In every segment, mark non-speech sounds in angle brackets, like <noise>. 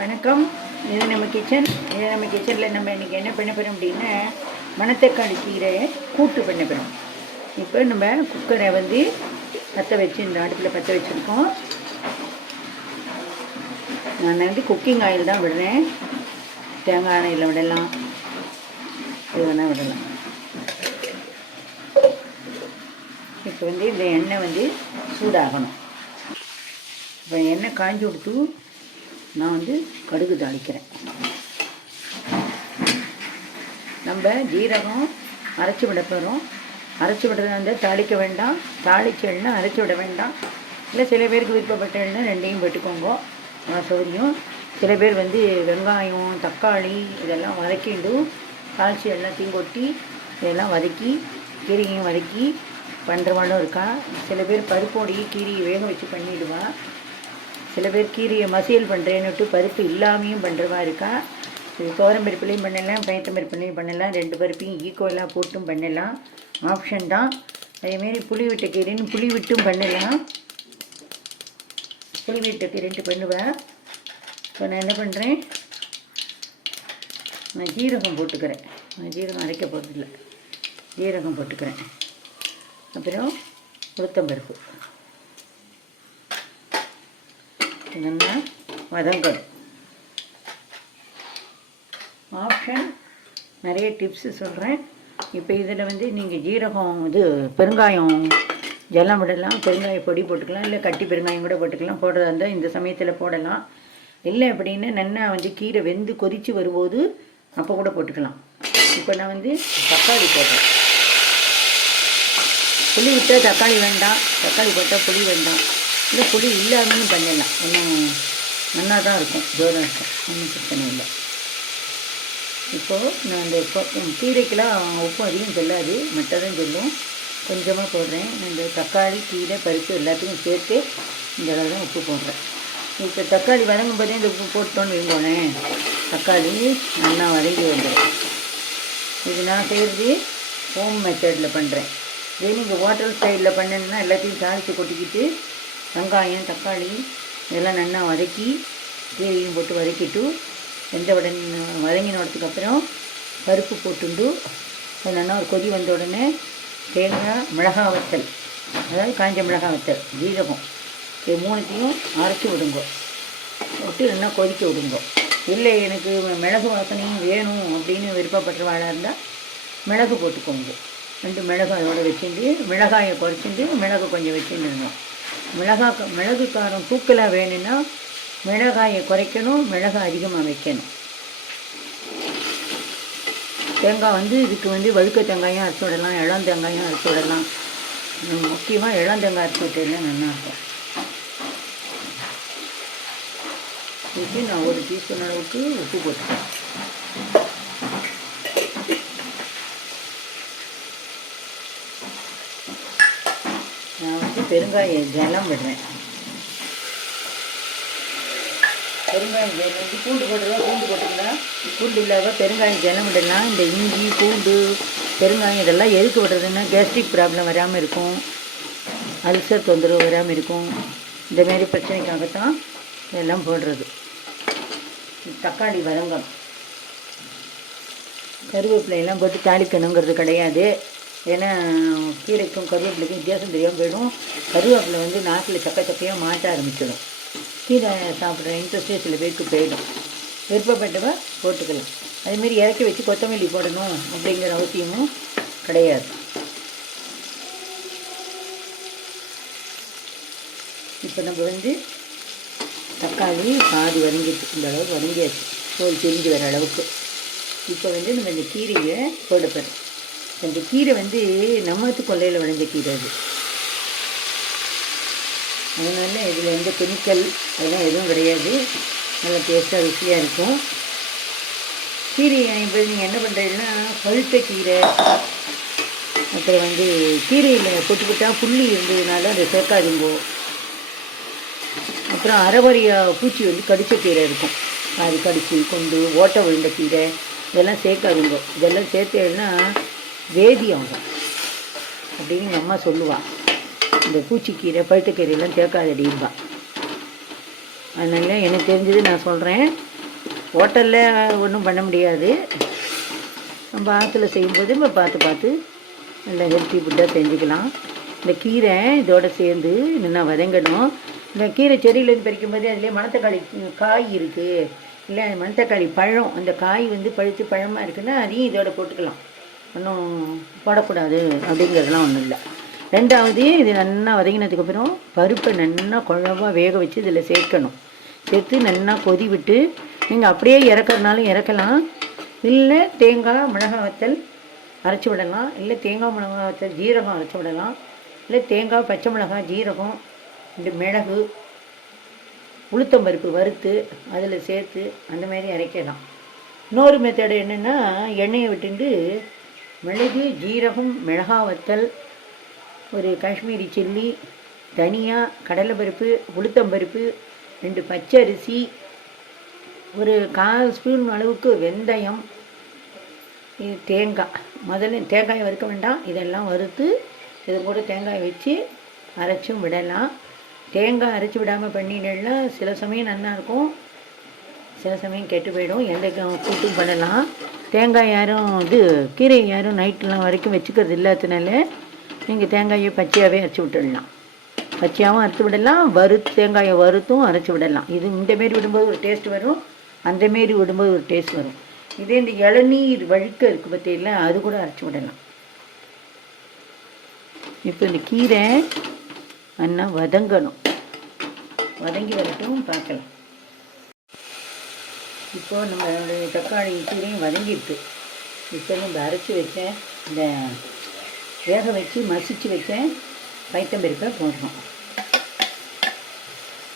வணக்கம். இது நம்ம கிச்சன் இது நம்ம கிச்சனில் நம்ம இன்றைக்கி என்ன பண்ண போகிறோம் அப்படின்னா மணத்தக்காளி கீரை கூட்டு பண்ண போகிறோம் இப்போ நம்ம குக்கரை வந்து பற்ற வச்சு இந்த அடுப்பில் பற்ற வச்சுருக்கோம். நான் வந்து குக்கிங் ஆயில் தான் விடுறேன். தேங்காய் எண்ணெயில் விடலாம். இது வேணால் விடலாம். இப்போ வந்து இந்த எண்ணெய் வந்து சூடாகணும். இப்போ எண்ணெய் காஞ்சி கொடுத்து நான் வந்து கடுகு தாளிக்கிறேன். நம்ம ஜீரகம் அரைச்சி விட போகிறோம் அரைச்சி விடுறது இருந்தால் தாளிக்க வேண்டாம். தாளிச்ச எண்ணெய் அரைச்சி விட வேண்டாம். இல்லை சில பேருக்கு விருப்பப்பட்ட எண்ணெய் ரெண்டையும் போட்டுக்கோங்க. சௌரியம் சில பேர் வந்து வெங்காயம் தக்காளி இதெல்லாம் வதக்கிண்டு தாளிச்சி எல்லாத்தையும் கொட்டி இதெல்லாம் வதக்கி கீரையும் வதக்கி பண்ணுறவாளும் இருக்கா? சில பேர் பருப்போடி கீரையை வேக வச்சு பண்ணிவிடுவாள் சில பேர் கீரையை மசியல் பண்ணுறேன்னுட்டு பருப்பு இல்லாமையும் பண்ணுறவா இருக்கா? இது பருப்புலையும் பண்ணலாம் பயத்தம் பருப்புலையும் பண்ணலாம் ரெண்டு பருப்பையும் ஈக்குவலாக போட்டும் பண்ணலாம். ஆப்ஷன் தான். அதேமாரி புளி விட்ட கீரைன்னு புளி விட்டும் பண்ணலாம். புளி விட்ட கீரைன்ட்டு பண்ணுவேன். இப்போ நான் என்ன பண்ணுறேன் நான் ஜீரகம் போட்டுக்கிறேன். நான் ஜீரகம் அரைக்க போகிறதில்ல ஜீரகம் போட்டுக்கிறேன். அப்புறம் உளுத்தம்பருப்பு. இதெல்லாம் வதங்கணும் ஆப்ஷன் நிறைய டிப்ஸு சொல்கிறேன் இப்போ இதில் வந்து நீங்கள் ஜீரகம் இது பெருங்காயம் ஜலம் விடலாம் பெருங்காய பொடி போட்டுக்கலாம் இல்லை கட்டி பெருங்காயம் கூட போட்டுக்கலாம் போடுறதா இருந்தால் இந்த சமயத்தில் போடலாம். இல்லை அப்படின்னா நல்லா வந்து கீரை வெந்து கொதித்து வரும்போது அப்போ கூட போட்டுக்கலாம். இப்போ நான் வந்து தக்காளி போடுறேன். புளி விட்டால் தக்காளி வேண்டாம். தக்காளி போட்டால் புளி வேண்டாம். இல்லை புளி இல்லாமலும் பண்ணிடலாம் இன்னும் நல்லா தான் இருக்கும் ஜோரம் இருக்கும். ஒன்றும் பிரச்சனை இல்லை. இப்போது நான் இந்த இப்போ கீரைக்கெலாம் உப்பு அதிகம் சொல்லாது. மட்டதான் சொல்லும் கொஞ்சமாக போடுறேன். இந்த தக்காளி கீரை பருப்பு எல்லாத்துக்கும் சேர்த்து இந்த அளவு தான் உப்பு போடுறேன். இப்போ தக்காளி வதங்கும் போதே இந்த உப்பு போட்டோன்னு வைங்கோனேன் தக்காளி நல்லா வதங்கி வந்துடும் இது நான் செய்கிறது ஹோம் மெத்தடில் பண்ணுறேன் இதே நீங்கள் ஹோட்டல் ஸ்டைலில் பண்ணணுன்னா எல்லாத்தையும் தாளித்து கொட்டிக்கிட்டு வெங்காயம் தக்காளி இதெல்லாம் நல்லா வதக்கி கீரையும் போட்டு வதக்கிட்டு வெந்த உடனே வதங்கினதுக்கு அப்புறம் பருப்பு போட்டுண்டு அது நல்லா ஒரு கொதி வந்த உடனே தேங்காய் மிளகா வத்தல். அதாவது காஞ்ச மிளகா வத்தல் ஜீரகம். இது மூணுத்தையும் அரைச்சி விடுங்க. விட்டு நல்லா கொதிக்க விடுங்க. இல்லை எனக்கு மிளகு வாசனையும் வேணும் அப்படின்னு விருப்பப்படுறவாளாக இருந்தால் மிளகு போட்டுக்கோங்க. ரெண்டு மிளகு அதோட வச்சுட்டு மிளகாயை குறைச்சிட்டு மிளகு கொஞ்சம் வச்சுருந்தோம் மிளகா மிளகு காரம் தூக்கலாக வேணும்னா மிளகாயை குறைக்கணும் மிளகாய் அதிகமாக வைக்கணும். தேங்காய் வந்து இதுக்கு வந்து வழுக்க தேங்காயும் அரைச்சி விடலாம் இளம் தேங்காயும் அரைச்சி விடலாம். முக்கியமாக இளம் தேங்காய் அரைச்சி விட்டதுல நல்லாயிருக்கும் இதுக்கு நான் ஒரு டீஸ்பூன் அளவுக்கு உப்பு போட்டுக்கிறேன் நான் வந்து பெருங்காய ஜலம் விடுறேன். பெருங்காயம் வந்து பூண்டு போட்டுருவா பூண்டு போட்டுக்கலாம் பூண்டு இல்லாத பெருங்காயம் ஜலம் விடலாம் இந்த இஞ்சி பூண்டு பெருங்காயம் இதெல்லாம் எதுக்கு விடுறதுன்னா கேஸ்ட்ரிக் ப்ராப்ளம் வராமல் இருக்கும். அல்சர் தொந்தரவு வராமல் இருக்கும். இந்தமாரி பிரச்சனைக்காகத்தான் இதெல்லாம் போடுறது. தக்காளி வரங்கம் கருவேப்பிலையெல்லாம் போட்டு தாளிக்கணுங்கிறது கிடையாது. ஏன்னா கீரைக்கும் கருவேப்பிலைக்கும் வித்தியாசம் தெரியாமல் போயிடும். கருவேப்பிலை வந்து நாக்கில் சக்க சக்கையாக மாட்ட ஆரம்பிச்சிடும். கீரை சாப்பிட்ற இன்ட்ரெஸ்டே சில பேருக்கு போயிடும். விருப்பப்பட்டவ போட்டுக்கலாம். அதேமாரி இறக்கி வச்சு கொத்தமல்லி போடணும் அப்படிங்கிற அவசியமும் கிடையாது. இப்போ நம்ம வந்து தக்காளி பாதி வதங்கிட்டு இந்த அளவுக்கு வதங்கியாச்சு. தோல் தெரிஞ்சு வர அளவுக்கு. இப்போ வந்து நம்ம இந்த கீரையை போட போகிறோம் இந்த கீரை வந்து நம்மத்து கொல்லையில் விளைஞ்ச கீரை அது. அதனால இதில் எந்த கெமிக்கல் அதெல்லாம் எதுவும் கிடையாது. நல்லா டேஸ்ட்டாக ருசியாக இருக்கும். கீரையை இப்போ நீங்கள் என்ன பண்ணுறீங்கன்னா பழுத்த கீரை. அப்புறம் வந்து கீரையில் கொட்டு கொட்டா புள்ளி இருந்ததுனால அதை சேர்க்காதுங்கோ. அப்புறம் அரைவரியா பூச்சி வந்து கடிச்ச கீரை இருக்கும். அது கடிச்சு கொண்டு ஓட்டை விழுந்த கீரை இதெல்லாம் சேர்க்காதுங்கோ. இதெல்லாம் சேர்த்தேன்னா வேதியாகும் அப்படின்னு எங்கள் அம்மா சொல்லுவாள் இந்த பூச்சிக்கீரை பழுத்துக்கீரையெல்லாம் சேர்க்காதடிம்பா அதனால எனக்கு தெரிஞ்சது நான் சொல்கிறேன் ஹோட்டலில் ஒன்றும் பண்ண முடியாது. நம்ம ஆற்றுல செய்யும்போது நம்ம பார்த்து பார்த்து நல்லா ஹெல்த்தி ஃபுட்டாக செஞ்சுக்கலாம். இந்த கீரை இதோட சேர்ந்து நல்லா வதங்கணும். இந்த கீரை செடியிலேருந்து பறிக்கும்போது அதுலேயே மணத்தக்காளி காய் இருக்குது இல்லை மணத்தக்காளி பழம். அந்த காய் வந்து பழுத்து பழமாக இருக்குன்னா அதையும் இதோட போட்டுக்கலாம். ஒன்றும் போடக்கூடாது அப்படிங்கிறதுலாம் ஒன்றும் இல்லை. ரெண்டாவது இது நல்லா வதங்கினதுக்கப்புறம் பருப்பை நல்லா குழவா வேக வச்சு இதில் சேர்க்கணும். சேர்த்து நல்லா கொதி விட்டு நீங்கள் அப்படியே இறக்கறதுனாலும் இறக்கலாம். இல்லை தேங்காய் மிளகாய் வத்தல் அரைச்சி விடலாம். இல்லை தேங்காய் மிளகாய் வத்தல் ஜீரகம் அரைச்சி விடலாம். இல்லை தேங்காய் பச்சை மிளகாய் ஜீரகம் இந்த மிளகு உளுத்தம்பருப்பு வறுத்து அதில் சேர்த்து அந்த மாதிரி இறக்கலாம் இன்னொரு மெத்தடு என்னென்னா எண்ணெயை விட்டுண்டு மிளகு ஜீரகம் மிளகாவத்தல் ஒரு காஷ்மீரி சில்லி தனியா கடலைப்பருப்பு உளுத்தம்பருப்பு ரெண்டு பச்சை அரிசி ஒரு கால் ஸ்பூன் அளவுக்கு வெந்தயம் இது தேங்காய். முதல்ல தேங்காயை வறுக்க வேண்டாம். இதெல்லாம் வறுத்து இது கூட தேங்காய் வச்சு அரைச்சும் விடலாம். தேங்காய் அரைச்சி விடாமல் பண்ணிடல சில சமயம் நல்லாயிருக்கும். சில சமயம் கெட்டு போயிடும். எந்த கூட்டும் பண்ணலாம். தேங்காய் யாரும் இது கீரை யாரும் நைட்லாம் வரைக்கும் வச்சுக்கிறது இல்லாததுனால நீங்கள் தேங்காயை பச்சையாகவே அரைச்சி விட்டுடலாம். பச்சையாகவும் அரைச்சி விடலாம் வறுத்து தேங்காயை வறுத்தும் அரைச்சி விடலாம். இது இந்தமாரி விடும்போது ஒரு டேஸ்ட் வரும் அந்த மாரி விடும்போது ஒரு டேஸ்ட் வரும். இதே இந்த இளநீர் வழுக்க இருக்குது பார்த்தீங்களா அது கூட அரைச்சி விடலாம். இப்போ இந்த கீரை அண்ணா வதங்கணும். வதங்கி வரட்டும் பார்க்கலாம். இப்போது நம்மளுடைய தக்காளி கீரையும் வதங்கிருக்கு இப்போ நம்ம அரைச்சி வச்சேன். இந்த வேக வச்சு மசிச்சு வச்சேன் பைத்தம்பருப்பை போடுறோம்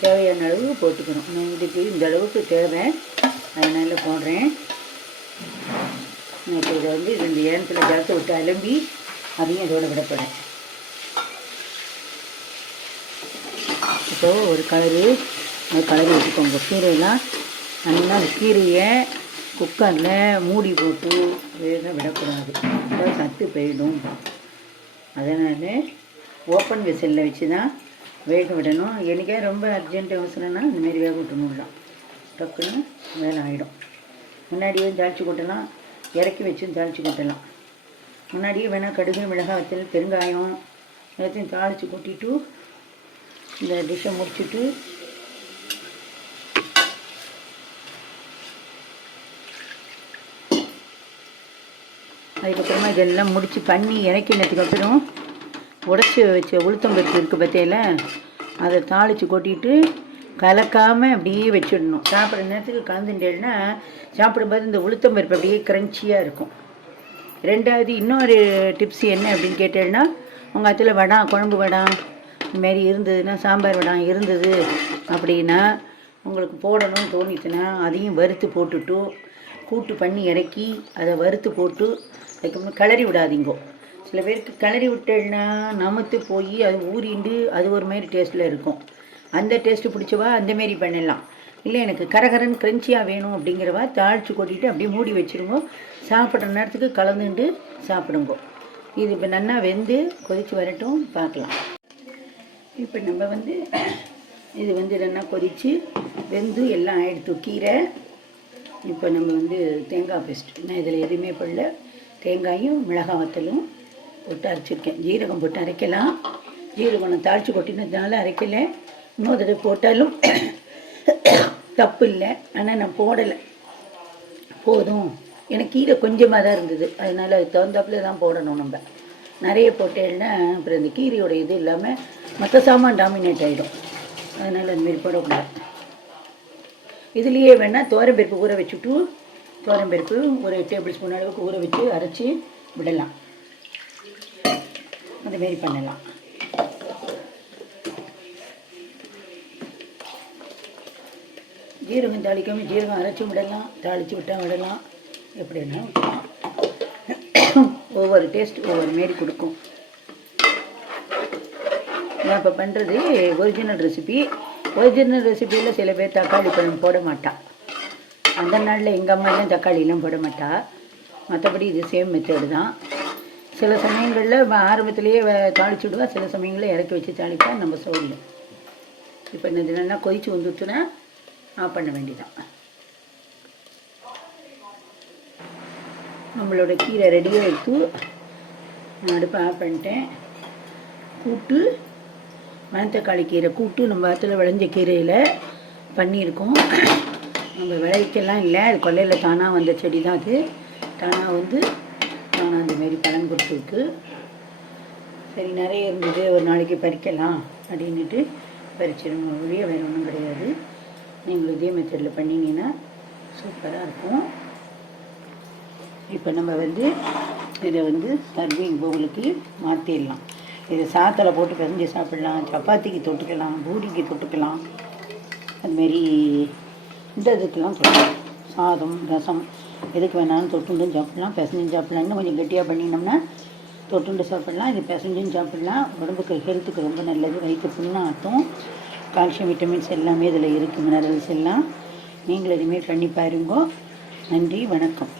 தேவையான அளவு போட்டுக்கிறோம் நான் இதுக்கு இந்த அளவுக்கு தேவை. அதனால் போடுறேன். நான் இப்போ இதை வந்து ரெண்டு ஏனத்தில் ஜலத்தை விட்டு அலம்பி அதையும் அதோடு விடப்படுறேன் இப்போது ஒரு கலரு அது கலரு வச்சுக்கோங்க. கீரையெல்லாம் நல்லா அந்த கீரையை குக்கரில் மூடி போட்டு வேக விடக்கூடாது. அப்போ சத்து போயிடும். அதனால் ஓப்பன் விசிலில் வச்சு தான் வேக விடணும். எனக்கே ரொம்ப அர்ஜென்ட் அவசரம்னா இந்தமாரி வேக விட்டணும்லாம் டக்குன்னு வேலை ஆகிடும் முன்னாடியே தாளிச்சு கொட்டலாம். இறக்கி வச்சும் தாளிச்சு கொட்டலாம். முன்னாடியே வேணால் கடுகு மிளகாய் வத்தல் பெருங்காயம் எல்லாத்தையும் தாளித்து கொட்டிட்டு இந்த டிஷ்ஷை முடிச்சுட்டு அதுக்கப்புறமா இதெல்லாம் முடித்து பண்ணி இறக்கினதுக்கப்புறம் உடச்சி வச்ச உளுத்தம்பருப்பு இருக்குது பற்றியில அதை தாளித்து கொட்டிட்டு கலக்காமல் அப்படியே வச்சிடணும். சாப்பிட்ற நேரத்துக்கு கலந்துட்டேன்னா சாப்பிடும்போது இந்த உளுத்தம்பருப்பு அப்படியே க்ரன்ச்சியாக இருக்கும். ரெண்டாவது இன்னொரு டிப்ஸ் என்ன அப்படின்னு கேட்டேன்னா உங்கள் அத்தில் வடம் குழம்பு வடம் இதுமாரி இருந்ததுன்னா சாம்பார் வடம் இருந்தது அப்படின்னா உங்களுக்கு போடணும்னு தோணிச்சுன்னா அதையும் வறுத்து போட்டுட்டு கூட்டு பண்ணி இறக்கி அதை வறுத்து போட்டு அதுக்கப்புறம் கிளறி விடாதீங்கோ. சில பேருக்கு கிளறி விட்டேன்னா நமத்து போய் அது ஊறிண்டு அது ஒரு மாதிரி டேஸ்ட்டில் இருக்கும். அந்த டேஸ்ட்டு பிடிச்சவா அந்தமாரி பண்ணிடலாம் இல்லை எனக்கு கரகரன் க்ரன்ச்சியாக வேணும் அப்படிங்கிறவா தாளித்து கொட்டிட்டு அப்படியே மூடி வச்சுருங்க. சாப்பிட்ற நேரத்துக்கு கலந்துண்டு சாப்பிடுங்க. இது இப்போ நல்லா வெந்து கொதித்து வரட்டும் பார்க்கலாம். இப்போ நம்ம வந்து இது வந்து நல்லா கொதித்து வெந்து எல்லாம் ஆயிடுத்து. கீரை இப்போ நம்ம வந்து தேங்காய் பேஸ்ட் நான் இதில் எதுவுமே பண்ணல தேங்காயும் மிளகாய் வத்தலும் போட்டு அரைச்சிருக்கேன். ஜீரகம் போட்டு அரைக்கலாம். ஜீரகம் நான் தாளித்து கொட்டினதுனால அரைக்கலை. இன்னொரு தடவை போட்டாலும் <coughs> தப்பு இல்லை. ஆனால் நான் போடலை. போதும். எனக்கு கீரை கொஞ்சமாக தான் இருந்தது. அதனால் அது தகுந்தாப்புல தான் போடணும் நம்ம. நிறைய போட்டேன்னா அப்புறம் இந்த கீரையோட இது இல்லாமல் மற்ற சாமான் டாமினேட் ஆகிடும் அதனால் அதுமாரி போடக்கூடாது. இதுலேயே வேணால் தோரம்பருப்பு ஊற வச்சுட்டு தோரம்பருப்பு ஒரு டேபிள் ஸ்பூன் அளவுக்கு ஊற வச்சு அரைச்சி விடலாம். அதுமாரி பண்ணலாம். ஜீரகம் தாளிக்காமல் ஜீரகம் அரைச்சி விடலாம் தாளித்து விட்டால் விடலாம். எப்படி வேணாலும் ஒவ்வொரு டேஸ்ட் ஒவ்வொரு மாரி கொடுக்கும். நான் இப்போ பண்ணுறது ஒரிஜினல் ரெசிபி ஒரிஜினல் ரெசிபியில் சில பேர் தக்காளி பழம் போட மாட்டாள் அந்த நாளில் எங்கள் அம்மாலாம் தக்காளிலாம் போட மாட்டா. மற்றபடி இது சேம் மெத்தேடு தான். சில சமயங்களில் ஆரம்பத்திலேயே வ- தாளிச்சு விடுவா. சில சமயங்களில் இறக்கி வச்சு தாளிப்பா நம்ம சோறில். இப்போ இந்த தினம்னா கொதிச்சு வந்துட்டுனா ஆஃப் பண்ண வேண்டியதான் நம்மளோட கீரை ரெடியாக எடுத்து நான் அடுப்பை ஆஃப் பண்ணிட்டேன். கூட்டு மணத்தக்காளி கீரை கூட்டு நம்ம வாரத்தில் விளைஞ்ச கீரையில் பண்ணியிருக்கோம். நம்ம விளைவிக்கலாம் இல்லை. அது கொல்லையில் தானாக வந்த செடி தான் அது. தானாக வந்து தானாக அந்தமாரி பலன் கொடுத்துருக்கு. சரி நிறைய இருந்தது. ஒரு நாளைக்கு பறிக்கலாம் அப்படின்ட்டு பறிச்சிருங்க ஒழிய வேறு ஒன்றும் கிடையாது. நீங்கள் இதே மெத்தடில் பண்ணிங்கன்னா சூப்பராக இருக்கும். இப்போ நம்ம வந்து இதை வந்து சர்விங் பவுலுக்கு மாற்றிடலாம் இதை சாத்தில் போட்டு பிசைஞ்சு சாப்பிடலாம். சப்பாத்திக்கு தொட்டுக்கலாம். பூரிக்கு தொட்டுக்கலாம். அதுமாரி இந்த இதுக்கெல்லாம் தொட்டுக்கலாம் சாதம் ரசம் எதுக்கு வேணாலும் தொட்டுண்டும் சாப்பிடலாம் பிசைஞ்சும் சாப்பிடலாம். இன்னும் கொஞ்சம் கெட்டியாக பண்ணினோம்னா தொட்டுண்டு சாப்பிடலாம். இது பிசைஞ்சும் சாப்பிடலாம். உடம்புக்கு ஹெல்த்துக்கு ரொம்ப நல்லது. வயிற்று புண்ணாட்டும் கால்சியம் விட்டமின்ஸ் எல்லாமே இதில் இருக்குது மினரல்ஸ் எல்லாம். நீங்களும் எதுவுமே பண்ணி பாருங்கோ. நன்றி வணக்கம்.